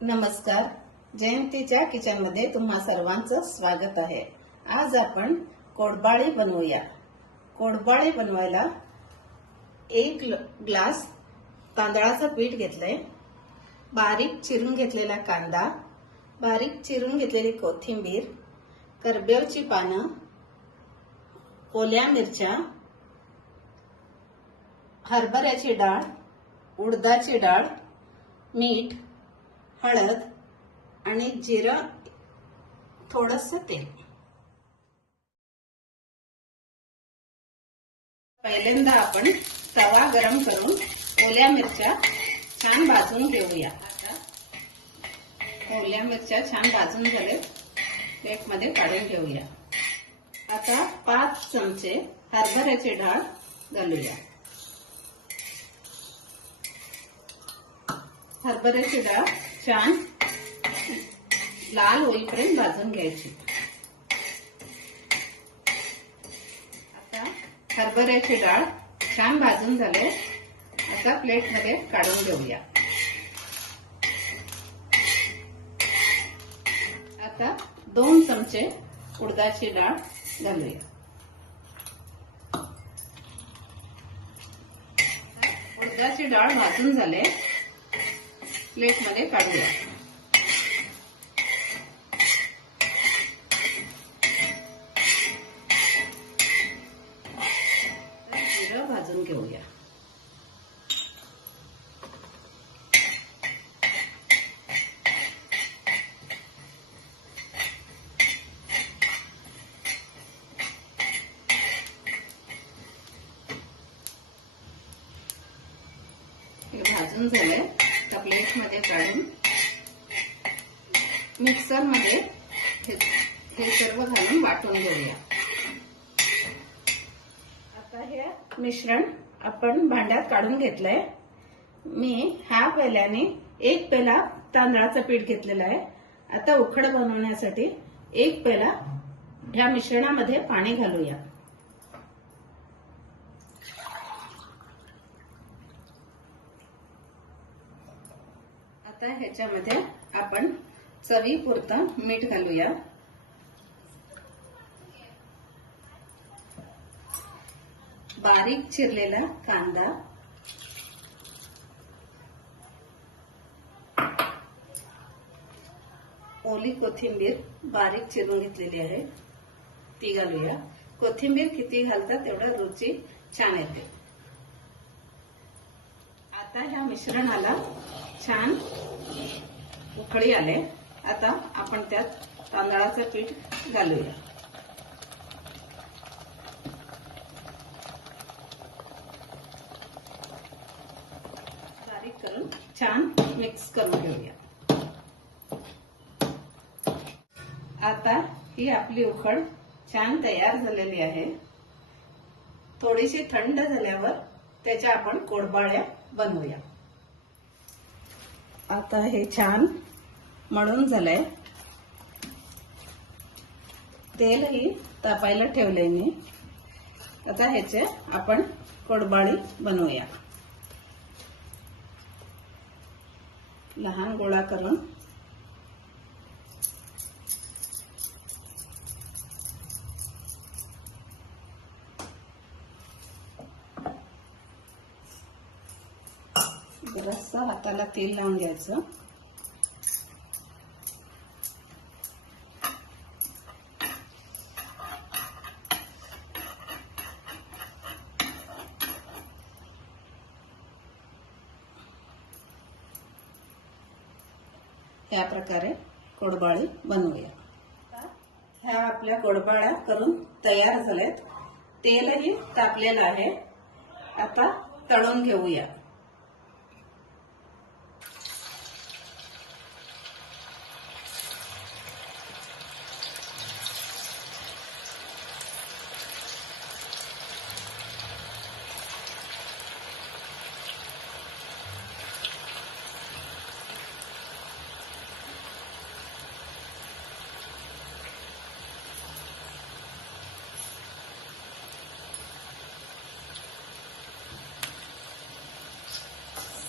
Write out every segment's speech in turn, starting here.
नमस्कार. जयंतीच्या किचन मध्ये तुम्हा सर्वांचं स्वागत आहे. आज आपण कोडबाळी बनवूया. कोडबाळी बनवायला 1 ग्लास तांदळाचं पीठ घेतलंय, बारीक चिरून घेतलेला कांदा, बारीक चिरून घेतलेली कोथिंबीर, करबेवची पानं, ओल्या मिरच्या, हरभऱ्याची डाळ, उडदाची डाळ, मीठ, हळद आणि जिरं, थोडंसं तेल. पहिल्यांदा आपण तवा गरम करून ओल्या मिरच्या छान भाजून घेऊया. ओल्या मिरच्या छान भाजून झाले, प्लेटमध्ये काढून घेऊया. आता 5 चमचे हरभऱ्याची डाळ घालूया. हरभऱ्याची डाळ छान लाल होईपर्यंत भाजून घ्यायची. आता हरभऱ्याची डाळ छान भाजून झाले, आता प्लेटमध्ये काढून घेऊया. आता 2 चमचे उडदाची डाळ घालूया. उडदाची डाळ भाजून झाले, प्लेटमध्ये काढूया. जिरं भाजून घेऊया. हे भाजून झाले, प्लेट मध्ये काढून मिक्सर मध्ये हे सर्व घालून वाटून घेऊया. आता हे मिश्रण आपण भांड्यात काढून घेतलंय. मी ह्या पेल्याने 1 पेला तांदळाचं पीठ घेतलेलं आहे. आता उखड बनवण्यासाठी 1 पेला ह्या मिश्रणामध्ये पाणी घालूया. आता ह्याच्यामध्ये आपण चवीपुरतं मीठ घालूया. बारीक चिरलेला कांदा, ओली कोथिंबीर बारीक चिरून घेतलेली आहे ती घालूया. कोथिंबीर किती घालतात तेवढं रुची छान येते. आता ह्या मिश्रणाला छान उकळी आले. आता आपण त्यात तांदळाचं पीठ घालूया. बारीक करून छान मिक्स करून घेऊया. आता ही आपली उकड छान तयार झालेली आहे. थोडीशी थंड झाल्यावर त्याच्या आपण कोडबाळ्या बनवूया. आता हे छान मळून झालंय. तेलही तापायला ठेवलंय मी. आता ह्याचे आपण कोडबाळी बनवूया. लहान गोळा करून जरासं हाताला तेल लावून घ्यायचं. या प्रकारे कोडबाळी बनवूया. ह्या आपल्या कोडबाळ्या करून तयार झाल्यात. तेलही तापलेलं आहे. आता तळून घेऊया.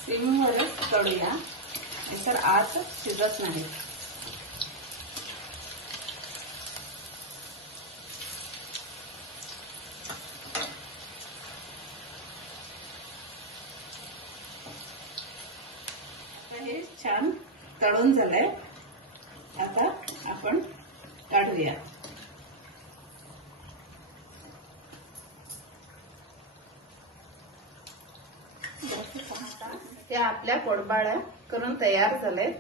सिमवरच तळूया. नाहीतर आत शिजत नाही. हे छान तळून झालंय. आता आपण काढूया. त्या आपल्या कोडबाळ्या करून तयार झालेत.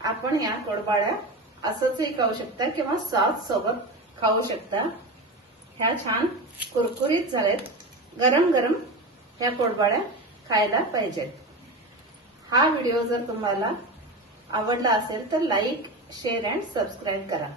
आपण या कोडबाळ्या असंचही खाऊ शकता किंवा सॉस सोबत खाऊ शकता. ह्या छान कुरकुरीत झालेत. गरम गरम ह्या कोडबाळ्या खायला पाहिजेत. हा व्हिडिओ जर तुम्हाला आवडला असेल तर लाईक, शेअर अँड सबस्क्राईब करा.